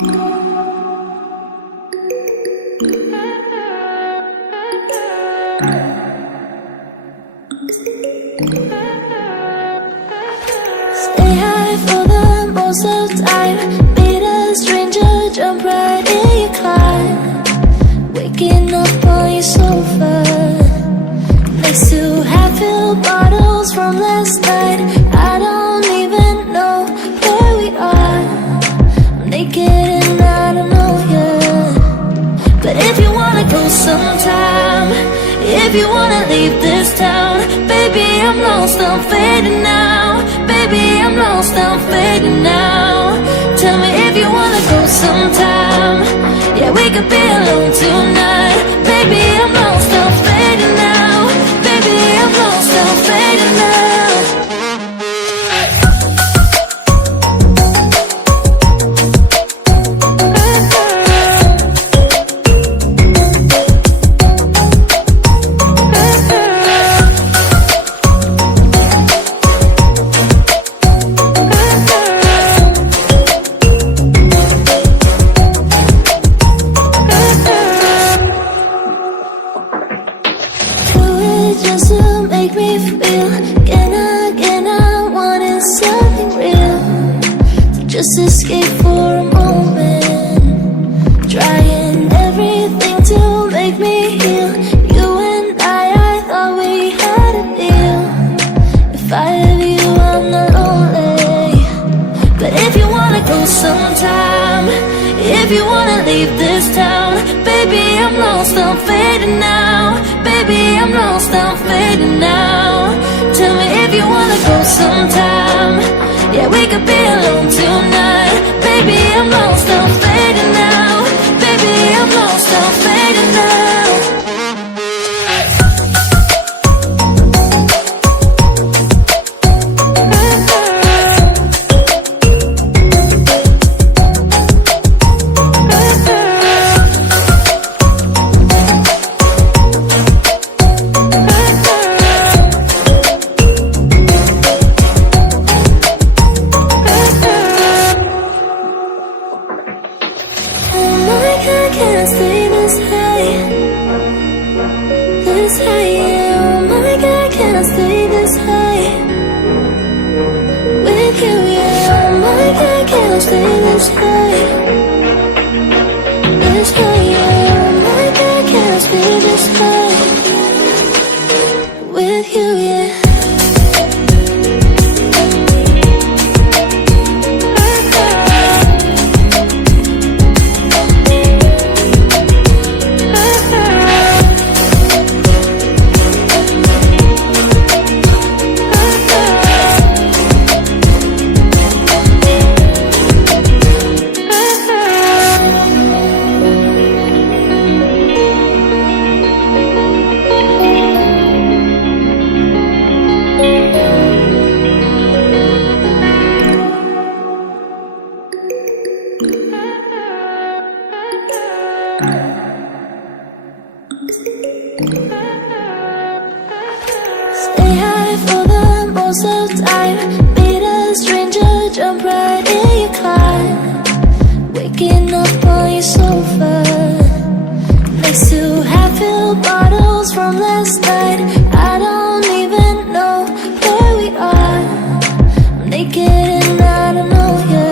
Stay high for the most of the time. Meet a stranger, jump right in your car. Waking up on your sofa next to half-filled bottles from last night. I don't even know where we are. I'm naked and I don't know you. But if you wanna go sometime, if you wanna leave this town, baby, I'm lost, I'm fading now. Baby, I'm lost, I'm fading now. Tell me if you wanna go sometime. Yeah, we could be alone tonight. Baby, I'm lost, I'm fading now. Baby, I'm lost, I'm fading now. Just to make me feel again, I wanted something real. So just escape for a moment, trying everything to make me heal. You and I thought we had a deal. If I have you, I'm not lonely. But if you wanna go sometime, if you wanna leave this town, baby, I'm lost, I'm fading now. Baby, I'm lost, I'm fading now. Tell me if you wanna go sometime. Yeah, we could be alone tonight. Baby, I'm lost, I'm fading now. Baby, I'm lost, I'm fading now. I can't stay this high, this high. Oh my God, I can't stay this high with you. Yeah, oh my God, I can't stay this high, this high. Yeah, oh my God, I can't stay this high with you. Yeah. Stay high for the most of the time. Meet a stranger, jump right in your car. Waking up on your sofa next to half-filled bottles from last night. I don't even know where we are. I'm naked and I don't know you.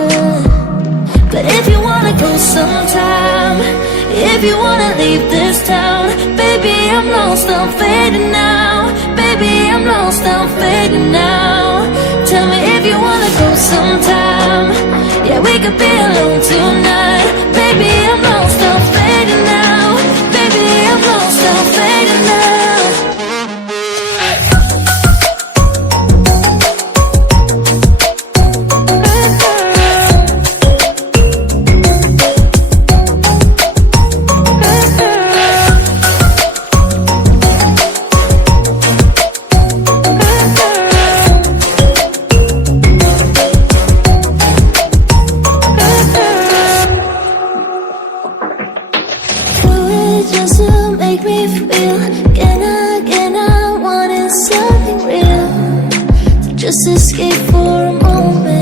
But if you wanna go sometime, if you wanna leave this town, baby, I'm lost, I'm fading now. Baby, I'm lost, I'm fading now. Tell me if you wanna go sometime. Yeah, we could be alone tonight. Baby, I'm lost, I'm fading now. Baby, I'm lost, I'm fading now. Just to make me feel again, I wanted something real. So just escape for a moment.